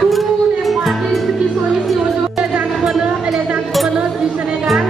tous les artistes qui sont ici aujourd'hui, les entrepreneurs et les entrepreneuses du Sénégal.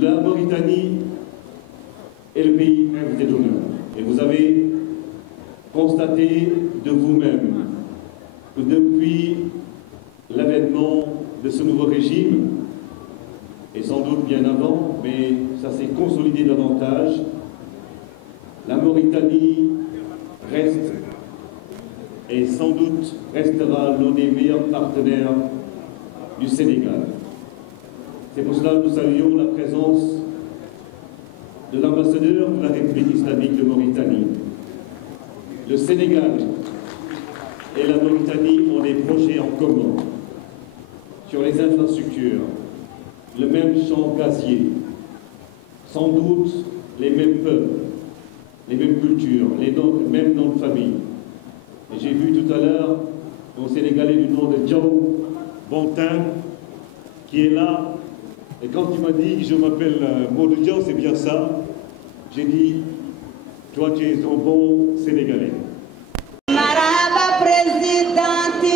La Mauritanie est le pays invité d'honneur. Et vous avez constaté de vous-même que depuis l'avènement de ce nouveau régime, et sans doute bien avant, mais ça s'est consolidé davantage, la Mauritanie reste et sans doute restera l'un des meilleurs partenaires du Sénégal. C'est pour cela que nous saluons la présence de l'ambassadeur de la République islamique de Mauritanie. Le Sénégal et la Mauritanie ont des projets en commun sur les infrastructures, le même champ gazier, sans doute les mêmes peuples, les mêmes cultures, les mêmes noms de famille. Et j'ai vu tout à l'heure un Sénégalais du nom de Diao Bontin qui est là Et quand il m'a dit, je m'appelle Modou Diaw, c'est bien ça, j'ai dit, toi tu es un bon Sénégalais. Marhaba présidente,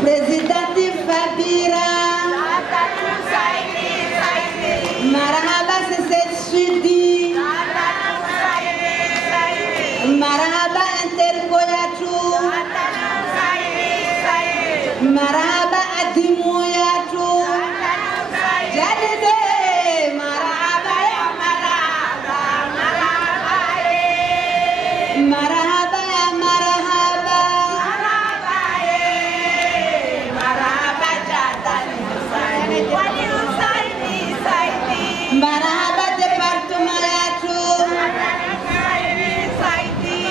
présidente Fabira, marhaba c'est Sudi, marhaba Interkoyatu, marhaba Adimoyatu, Jalide, marhaba ya marhaba, marhaba ya marhaba, marhaba Jadali Husaini, Wali Husaini, marhaba département yatu,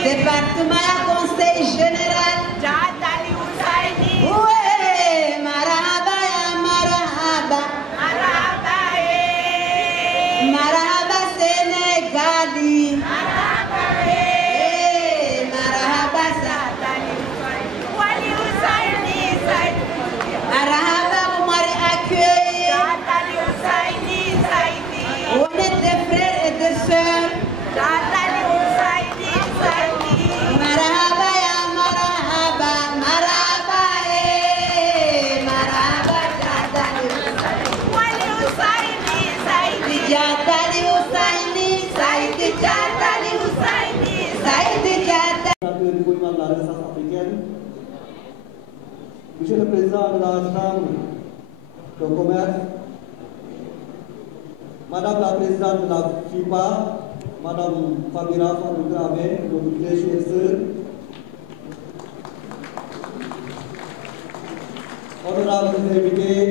département ya conseil général, Jadali Husaini, ouais, marhaba ya marhaba, marhaba Sénégali, marhaba Jadali Wali Husaini, marhaba vous m'avez accueilli, Jadali Husaini, on est des frères et des sœurs, Jadali Husaini, marhaba ya marhaba, marhaba marhaba Jadali Wali Husaini, Jadali Husaini, Jadali Husaini, Jadali. Du gouvernement de la Renaissance africaine, Monsieur le Président de la Chambre de commerce, Madame la Présidente de la FIPA, Madame Fabira Farouk-Gravé, notre très chère sœur, honorables invités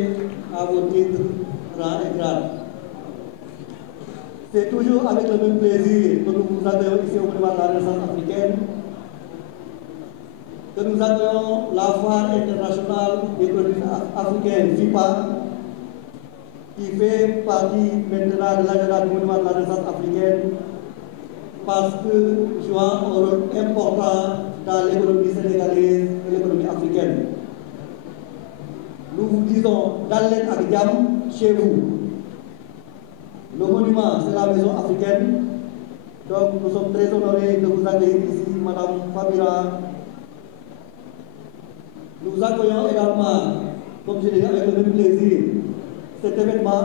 à vos titres, rangs et grades. C'est toujours avec le même plaisir que nous vous accueillons ici au gouvernement de la Renaissance africaine, que nous accueillons la foire internationale des produits africains FIPA, qui fait partie maintenant de l'agenda du gouvernement de la Renaissance africaine, parce que joue un rôle important dans l'économie sénégalaise et l'économie africaine. Nous vous disons Dalen ak Jam chez vous. Le monument, c'est la maison africaine. Donc nous sommes très honorés de vous accueillir ici, Madame Fabira. Nous accueillons également, comme je l'ai dit, avec le même plaisir, cet événement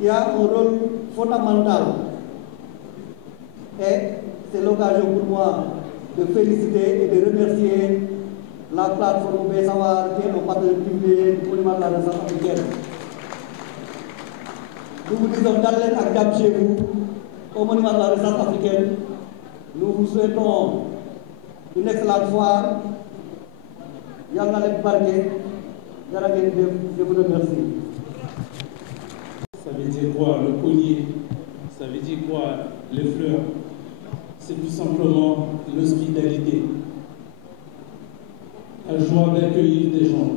qui a un rôle fondamental. Et c'est l'occasion pour moi de féliciter et de remercier la plateforme Bessavar, qui est un partenaire privé du gouvernement de la Renaissance africaine. Nous vous disons Dalen ak Jam chez vous, au monument de la Renaissance africaine. Nous vous souhaitons une excellente foire. Yalla leen barke, jara ngeen jëf, je vous remercie. Ça veut dire quoi le collier? Ça veut dire quoi les fleurs? C'est tout simplement l'hospitalité. La joie d'accueillir des gens.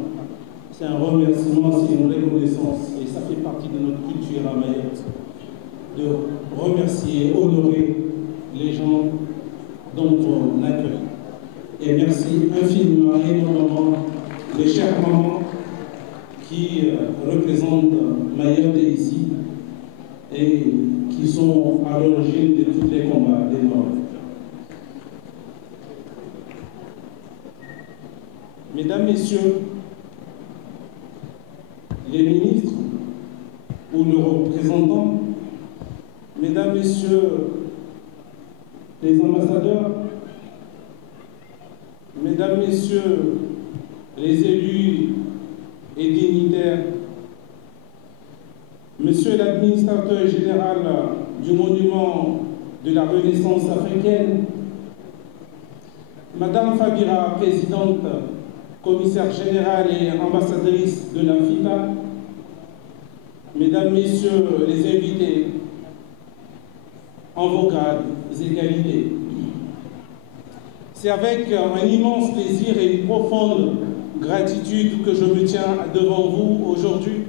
C'est un remerciement, c'est une reconnaissance. Et ça fait partie de notre culture à Mayotte. De remercier, honorer les gens dont on accueille. Et merci infiniment, énormément, les chers mamans qui représentent Mayotte ici et qui sont à l'origine de tous les combats des Nords. Mesdames, Messieurs, les ministres ou le représentant, Mesdames, Messieurs, les ambassadeurs, Mesdames, Messieurs, les élus et dignitaires, Monsieur l'administrateur général du monument de la Renaissance africaine, Madame Fabira, présidente, commissaire générale et ambassadrice de la FIPA, Mesdames, Messieurs les invités, en vos grades et qualités. C'est avec un immense plaisir et une profonde gratitude que je me tiens devant vous aujourd'hui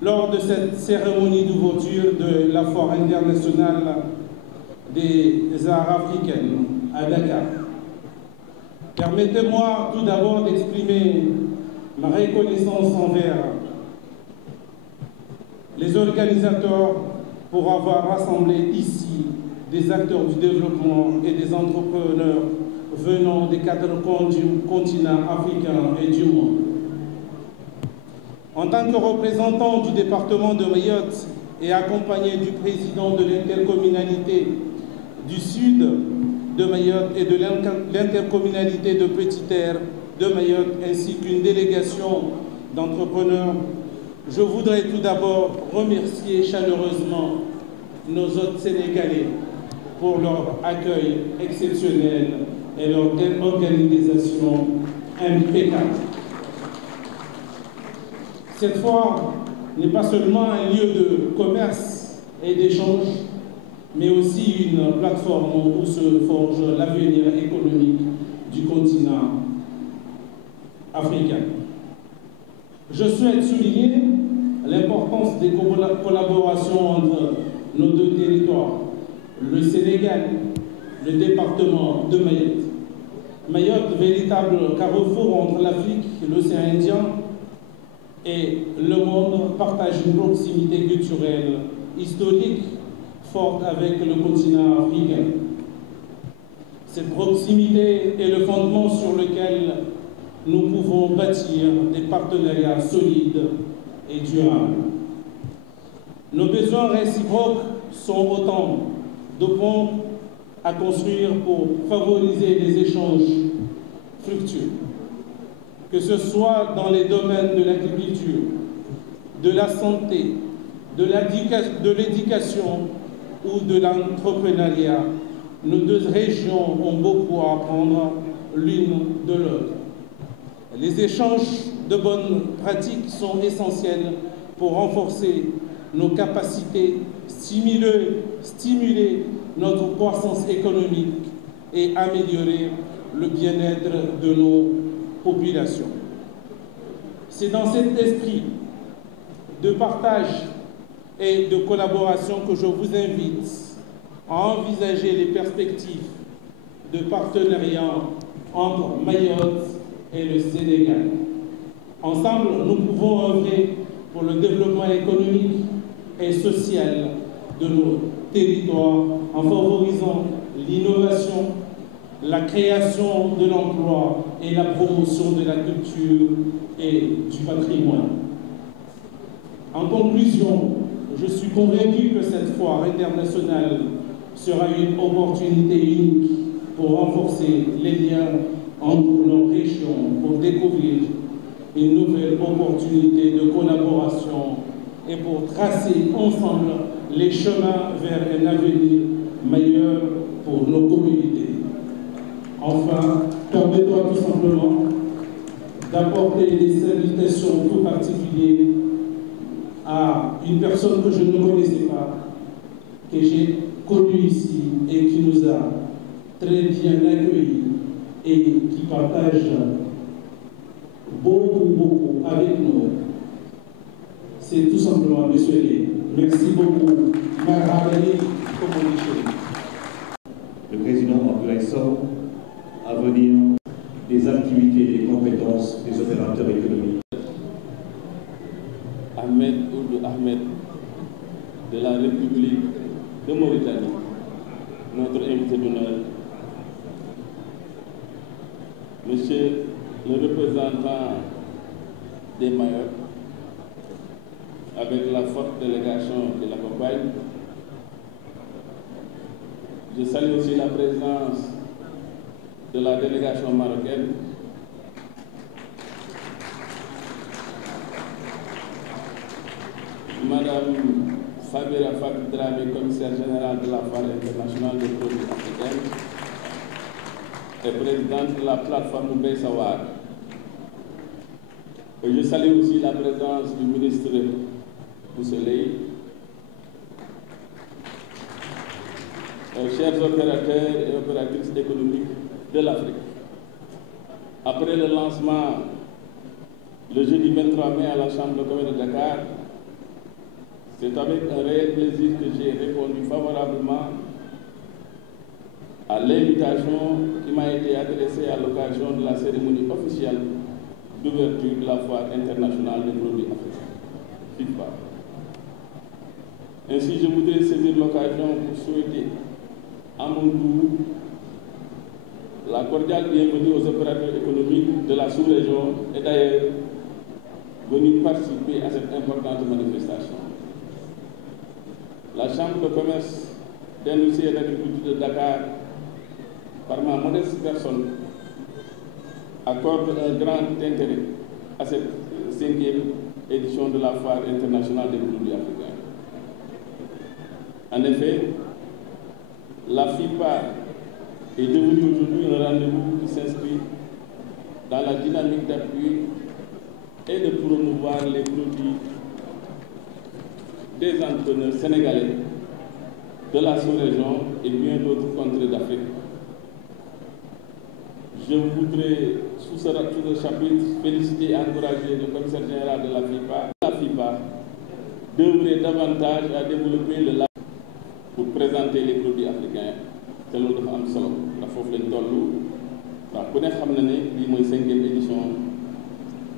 lors de cette cérémonie d'ouverture de la Foire internationale des arts africaines à Dakar. Permettez-moi tout d'abord d'exprimer ma reconnaissance envers les organisateurs pour avoir rassemblé ici des acteurs du développement et des entrepreneurs venant des 4 continents africains et du monde. En tant que représentant du département de Mayotte et accompagné du président de l'intercommunalité du sud de Mayotte et de l'intercommunalité de Petite-Terre de Mayotte, ainsi qu'une délégation d'entrepreneurs, je voudrais tout d'abord remercier chaleureusement nos hôtes sénégalais pour leur accueil exceptionnel et leur organisation impeccable. Cette foire n'est pas seulement un lieu de commerce et d'échange, mais aussi une plateforme où se forge l'avenir économique du continent africain. Je souhaite souligner l'importance des collaborations entre nos 2 territoires, le Sénégal, le département de Mayotte. Mayotte, véritable carrefour entre l'Afrique, l'océan Indien et le monde, partage une proximité culturelle, historique, forte avec le continent africain. Cette proximité est le fondement sur lequel nous pouvons bâtir des partenariats solides et durables. Nos besoins réciproques sont autant de ponts à construire pour favoriser des échanges fructueux, que ce soit dans les domaines de l'agriculture, de la santé, de l'éducation ou de l'entrepreneuriat. Nos 2 régions ont beaucoup à apprendre l'une de l'autre. Les échanges de bonnes pratiques sont essentiels pour renforcer nos capacités, stimuler notre croissance économique et améliorer le bien-être de nos populations. C'est dans cet esprit de partage et de collaboration que je vous invite à envisager les perspectives de partenariat entre Mayotte et le Sénégal. Ensemble, nous pouvons œuvrer pour le développement économique et social de nos territoires en favorisant l'innovation, la création de l'emploi et la promotion de la culture et du patrimoine. En conclusion, je suis convaincu que cette foire internationale sera une opportunité unique pour renforcer les liens entre nos régions, pour découvrir une nouvelle opportunité de collaboration et pour tracer ensemble les chemins vers un avenir meilleur pour nos communautés. Enfin, permettez-moi tout simplement d'apporter des salutations tout particulières à une personne que je ne connaissais pas, que j'ai connue ici et qui nous a très bien accueillis et qui partage beaucoup avec nous. C'est tout simplement M. Lé. Merci beaucoup. Marabali, comme on dit chez nous. Le président Abdoulaye Sow à venir des activités, des compétences des opérateurs économiques. Ahmed Ould Ahmed de la République de Mauritanie, notre invité d'honneur. Monsieur le représentant des Mayotte, avec la forte délégation qui l'accompagne. Je salue aussi la présence de la délégation marocaine. Madame Fabira Fak Dramé, commissaire générale de la Foire internationale des produits africains et présidente de la plateforme Bessawar. Je salue aussi la présence du ministre Bousseley, chers opérateurs et opératrices économiques de l'Afrique. Après le lancement le jeudi 23 mai à la Chambre de commerce de Dakar, c'est avec un réel plaisir que j'ai répondu favorablement à l'invitation qui m'a été adressée à l'occasion de la cérémonie officielle d'ouverture de la foire internationale des produits africains, FIPA. Ainsi, je voudrais saisir l'occasion pour souhaiter à mon tour la cordiale bienvenue aux opérateurs économiques de la sous-région et d'ailleurs venus participer à cette importante manifestation. La Chambre de commerce, d'industrie et d'agriculture de Dakar, par ma modeste personne, accorde un grand intérêt à cette 5e édition de la foire internationale des produits africains. En effet, la FIPA est devenue aujourd'hui un rendez-vous qui s'inscrit dans la dynamique d'appui et de promouvoir les produits des entrepreneurs sénégalais de la sous-région et bien d'autres contrées d'Afrique. Je voudrais, sous ce chapitre, féliciter et encourager le commissaire général de la FIPA d'œuvrer davantage à développer le lab pour présenter les produits africains. te loolu dafa am solo ndax foofu lañ toll ndax ku ne xam na ne lii mooy 5e édition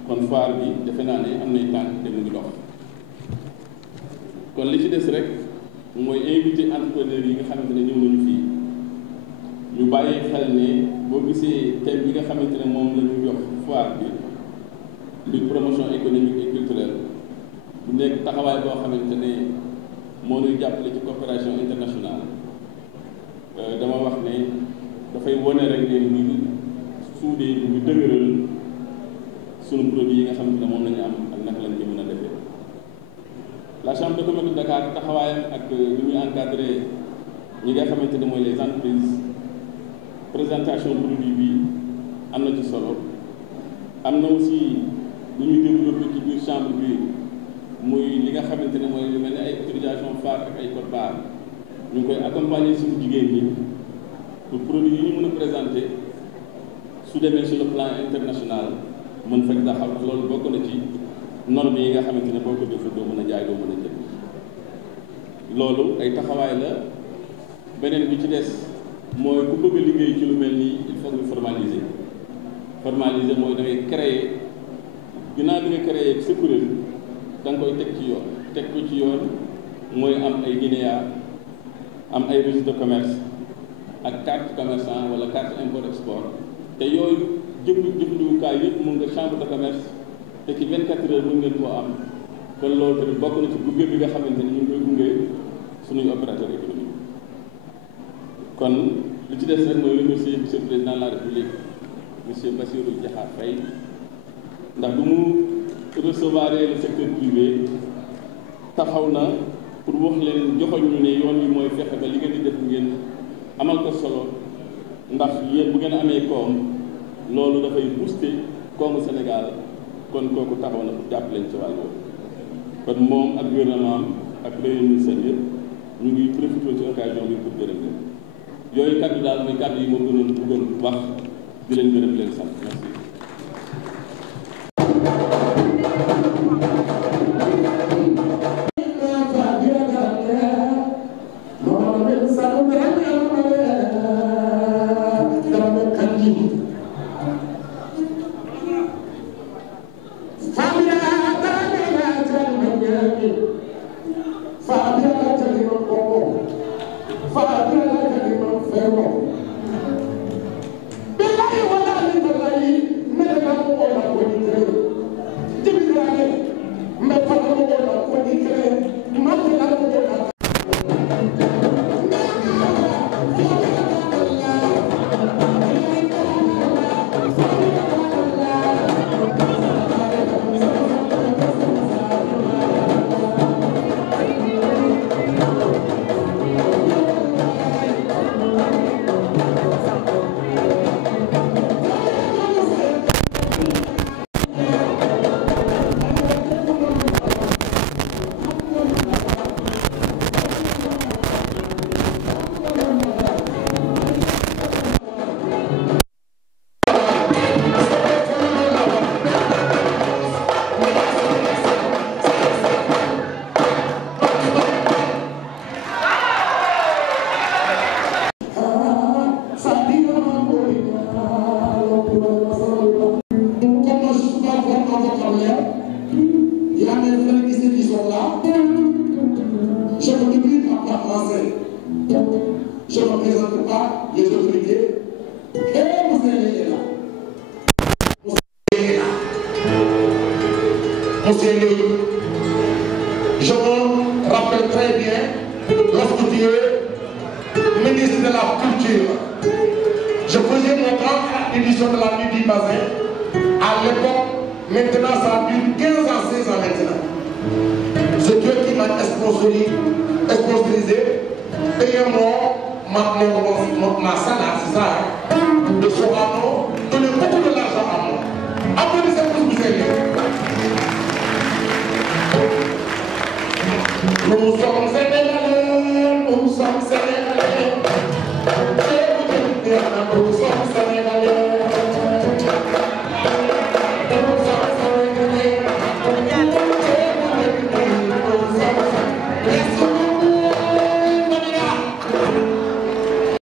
kon foire bi defe naa ne am nay tànk te mu ngi dox kon li ci des rek mooy invité entrepreneurs yi nga xamante ne ñëw nañu fii ñu bàyyi xel ne boo gisee thème bi nga xamante ne moom la ñu jox foire bi di promotion économique et culturelle bu nekk taxawaay boo xamante ne moo ñuy jàppale ci coopération internationale dama wax ne dafay wone rek ne ñu suudee ñu dëgëral sunu produit yi nga xamante ne moom la ñu am ak naka lañ ko mën a defee. La chambre de commerce de Dakar taxawaayam ak lu ñuy encadré ñi nga xamante ne mooy les entreprises présentation produit bi am na ci solo am na aussi lu ñuy développé ci biir chambre bi muy li nga xamante ne mooy lu mel ni ay autorisation phare ak ay code barre ñu ngi koy accompagner suñu jigéen ñi pour produit yi ñu mën a présenter su demee sur le plan international mën fekk taxaw loolu bokk na ci normes yi nga xamante ne boo ko defee doo mën a jaay doo mën a jënd loolu ay taxawaay la beneen bi ci des mooy ku bëgg a liggéey ci lu mel nii il faut que formaliser mooy da ngay créer ginnaaw bi nga créer sa kuréel da nga koy teg ko ci yoon mooy am ay guinéa am ay registre de commerce ak carte commerçant wala carte import export te yooyu jëfandikukaay yëpp mun nga chambre de commerce te ci 24 heures mën ngeen koo am kon loolu tamit bokk na ci gunge bi nga xamante ni ñu ngi koy gunge suñuy opérateur économique kon li ci des rek mooy remercier monsieur le président de la république monsieur Bassirou Diakhar Faye ndax bu mu recevoir le secteur privé taxaw na pour wax leen joxoñ ñu ne yoon wi mooy fexe ba li ngeen di def ngeen amal ko solo ndax yéen bu ngeen amee koom loolu dafay booster koomu Sénégal kon kooku taxaw na pour jàpp leen ci wàll boobu kon moom ak gouvernement ak premier ministre yëpp ñu ngi profité ci occasion bi pour gërëm leen yooyu kaddu daal mooy kaddu yi moo gënoon bëggoon wax di leen gërëm leen sant merci. Billahi wala m'enseigne. Je ne me présente pas les autorités. Et vous êtes là. Monsieur Lee, je me rappelle très bien lorsque tu es ministre de la Culture. Je faisais mon grand édition de la nuit du bassin. À l'époque, maintenant ça dure 15 ans, 16 ans maintenant. C'est Dieu qui m'a sponsorisé. Payez-moi ma salle, c'est ça, de Sora